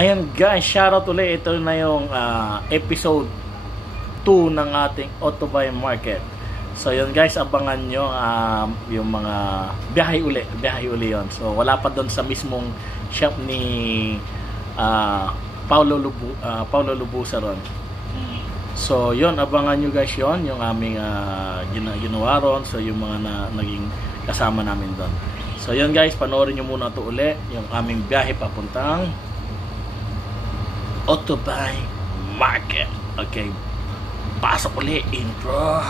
Ayan guys, shoutout ulit. Ito na yung episode 2 ng ating Autobuy Market. So yun guys, abangan nyo yung mga biyahe uli yun. So wala pa doon sa mismong shop ni Paulo Lubusa ron. So yun, abangan nyo guys yun, yung aming ginawa ron. So yung mga naging kasama namin doon. So yun guys, panoorin nyo muna ito uli, yung aming biyahe papuntang Autobuy Market. Okay, pasok uli, intro.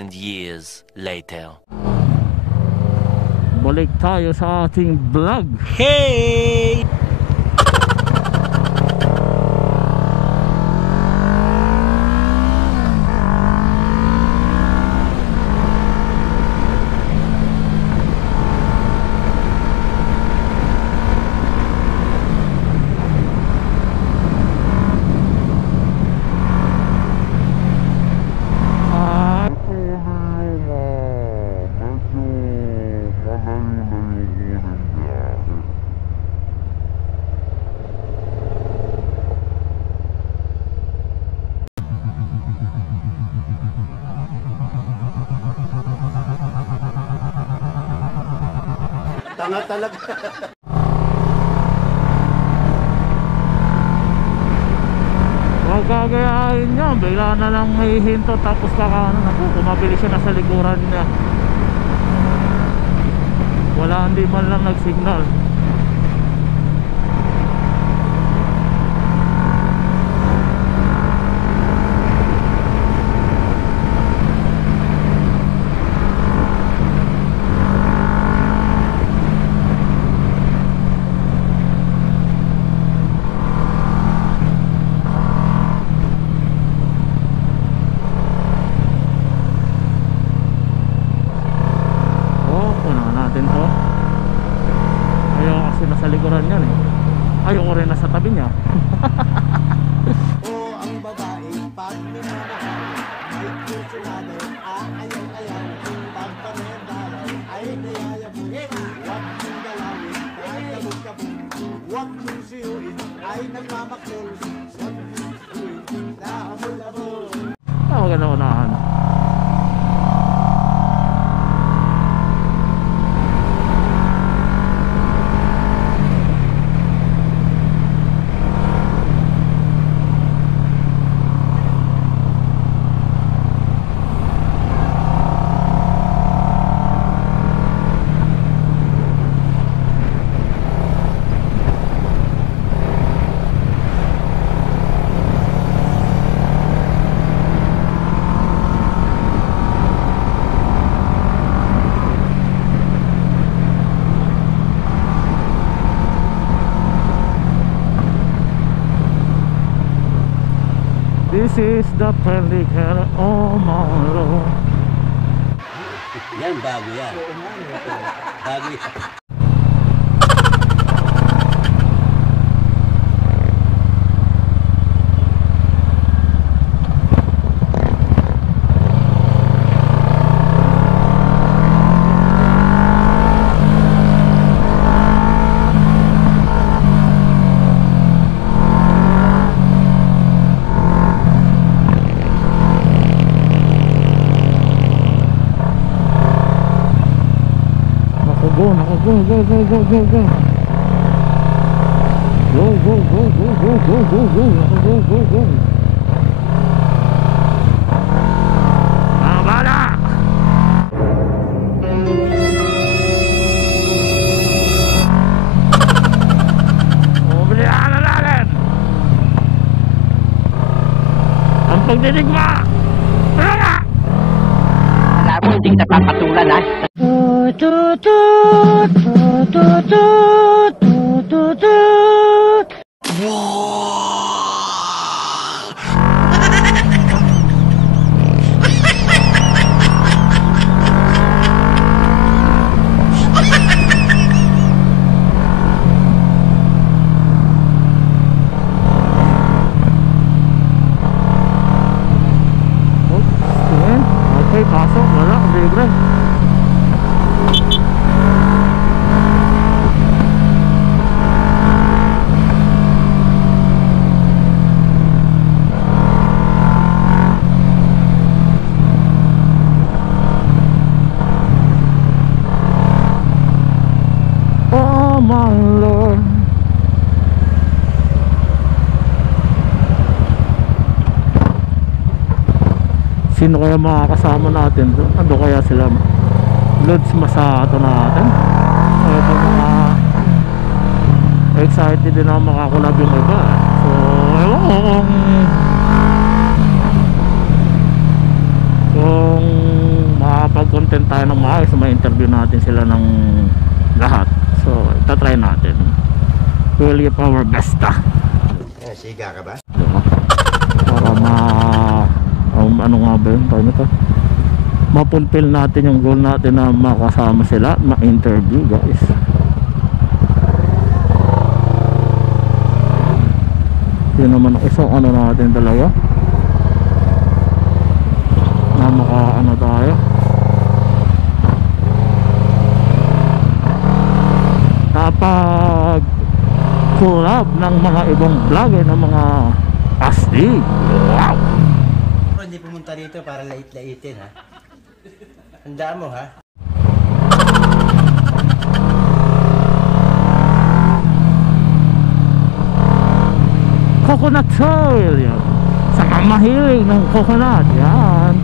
Years later. Balik tayo sa ating vlog. Hey! Tanga talaga. Huwag gagayahin niya, bigla na lang hihinto tapos kakanan ako, kumabili siya na sa likuran niya. Wala, hindi man lang nagsignal. Ayoko rin nasa tabi niya. O ang babae pag minamahal ay kursunado ayaw-ayaw pagpanendalay ay nayayabugin. Huwag mong galawin kahit kabog-kabog, huwag mong siyuin ay nagmamakol. Huwag mong siyuin na abol-abol. Tawag na unahan. This is the Pelican Omaro. Yan, bago yan. Bago yan. go, go, go, go, go, go. Go, go, go, go, go, go, go, go, go, go, go. Bala! Ubilihan na natin! Ang pagdidigma! Tara! Alam mo, hindi kita papatulan, ha? Okay, pasok, wala, libre. Oh my Lord. Sino kaya makakasama natin doon? Ano kaya sila? Loads masato natin. Ito mga excited din ako makakulab yung iba. So, ewan ko kung makapag-content tayo ng maayos, ma-interview natin sila ng lahat. So, itatry natin. We'll give our best. Siga ka ba? Para ano nga ba yun? Paano ito? Mapulfill natin yung goal natin na makasama sila, ma-interview guys. Yun naman ang isang ano natin talaga na maka-ano tayo. Kapag collab ng mga ibang vlogger ng mga astig. Wow! Hindi pumunta dito para lait-laitin, ha? Handa mo, ha? Coconut soil yan. Saka mahilig ng coconut yan.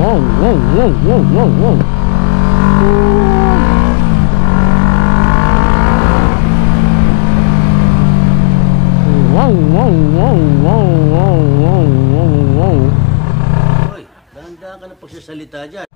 Wow, wow, wow, wow, wow. Wow, wow, wow, wow, wow, wow, wow, wow. Hoy, dahan-dahan ka na pagsasalita dyan.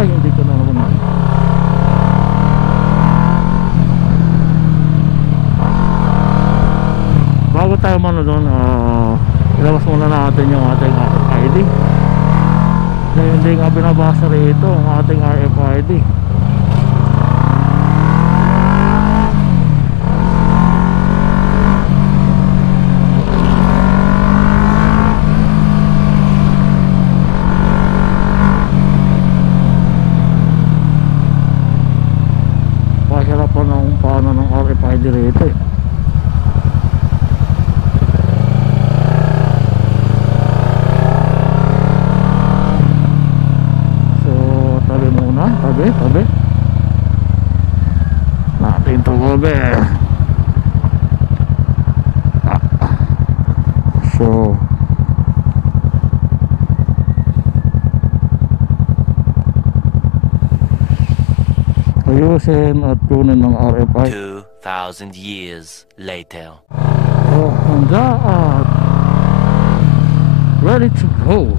Hindi ko na naman. Bago tayo muna doon, ilabas muna natin yung ating RFID na hindi nga binabasa rito ang ating RFID. Pahirapan ng paano ng RFID rito eh. So tabi muna, tabi natin ito gabi. So ayusin at kunin ng RFID. 2,000 years later. Oh, handa at ready to go.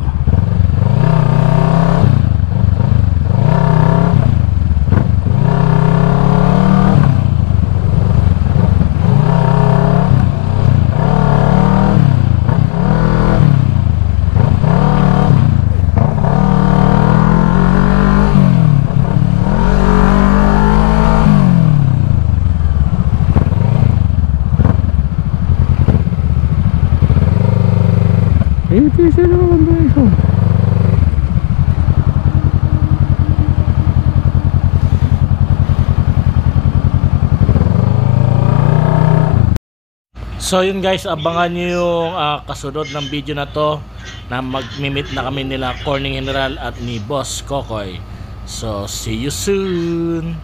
So yun guys, abangan nyo yung kasunod ng video na to na mag-meet na kami nila Corning General at ni Boss Kokoy. So see you soon.